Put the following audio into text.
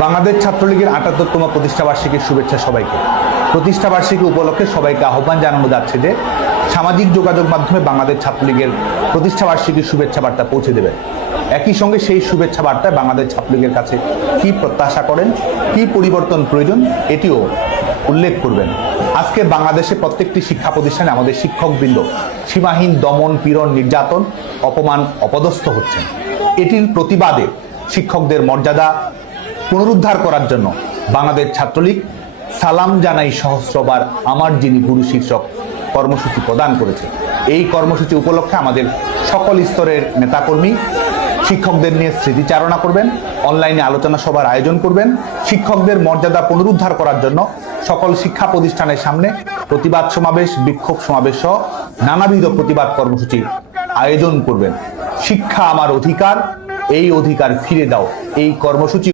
বাংলাদেশ ছাত্রলীগের আটাত্তরতম প্রতিষ্ঠাবার্ষিকীর শুভেচ্ছা সবাইকে। প্রতিষ্ঠাবার্ষিকী উপলক্ষে সবাইকে আহ্বান জানানো যাচ্ছে যে সামাজিক যোগাযোগ মাধ্যমে বাংলাদেশ ছাত্রলীগের প্রতিষ্ঠাবার্ষিকীর শুভেচ্ছা বার্তা পৌঁছে দেবেন একই সঙ্গে সেই শুভেচ্ছা বার্তায় বাংলাদেশ ছাত্রলীগের কাছে কি প্রত্যাশা করেন, কি পরিবর্তন প্রয়োজন, এটিও উল্লেখ করবেন। আজকে বাংলাদেশে প্রত্যেকটি শিক্ষা প্রতিষ্ঠানে আমাদের শিক্ষকবৃন্দ সীমাহীন দমন পীড়ন নির্যাতন, অপমান, অপদস্থ হচ্ছেন। এটির প্রতিবাদে শিক্ষকদের মর্যাদা পুনরুদ্ধার করার জন্য বাংলাদেশ ছাত্রলীগ সালাম জানাই সহস্রবার আমার যিনি গুরু শীর্ষক কর্মসূচি প্রদান করেছে। এই কর্মসূচি উপলক্ষে আমাদের সকল স্তরের নেতাকর্মী শিক্ষকদের নিয়ে স্মৃতিচারণা করবেন অনলাইনে আলোচনা সভার আয়োজন করবেন, শিক্ষকদের মর্যাদা পুনরুদ্ধার করার জন্য সকল শিক্ষা প্রতিষ্ঠানের সামনে প্রতিবাদ সমাবেশ, বিক্ষোভ সমাবেশ সহ নানাবিধ প্রতিবাদ কর্মসূচি আয়োজন করবেন। শিক্ষা আমার অধিকার, এই অধিকার ফিরে দাও, এই কর্মসূচি